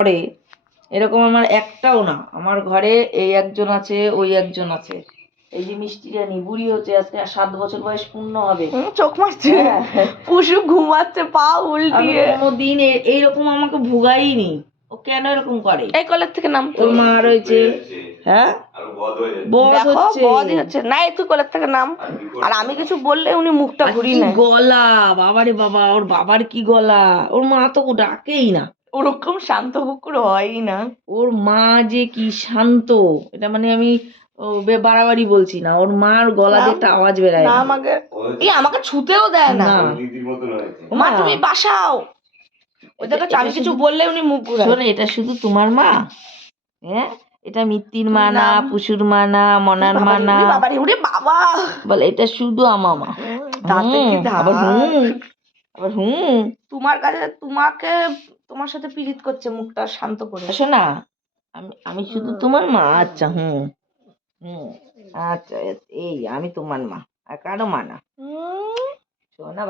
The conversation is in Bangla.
ঘরে এরকম আমার একটাও না, আমার ঘরে এই একজন আছে, ওই একজন আছে। এই যে মিষ্টি রানী বুড়ি হচ্ছে, আজকে 7 বছর বয়স পূর্ণ হবে। চোখ মারছে, পুষু ঘুমাচ্ছে পা উল্টিয়ে। কোনোদিন এইরকম আমাকে ভুগাইনি। ও কেন এরকম করে? এই কলের থেকে নাম। ওর মা রয়েছে, হ্যাঁ দেখো বদই হচ্ছে না, একটু কলের থেকে নাম। আর আমি কিছু বললে উনি মুখটা ঘুরিয়ে নেয়। গলা, বাবারে বাবা, ওর বাবার কি গলা! ওর মা তো ডাকেই না, ওরকম শান্ত কুকুর হয়ই না। ওর মা যে কি শান্ত, এটা মানে আমি বাড়াবাড়ি বলছি না, ওর মার গলা দিয়ে একটা আওয়াজ বেরায় না। আমাকে ছুতেও দেয় না। মা তুমি বাসাও, ওই দেখো আমি কিছু বললে উনি মুখ ঘুরায়। শোনো, এটা শুধু তোমার মা? হ্যাঁ, এটা মিত্তির মা না, পুষুর মা না, মনার মা না, বাবা বলে এটা শুধু আমার মা। আবার তোমার কাছে, তোমাকে তোমার সাথে পীড়িত করছে, মুখটা শান্ত করে। শোনা, আমি শুধু তোমার মা। আচ্ছা, আচ্ছা, এই আমি তোমার মা, আর কারো মা না। শোনা।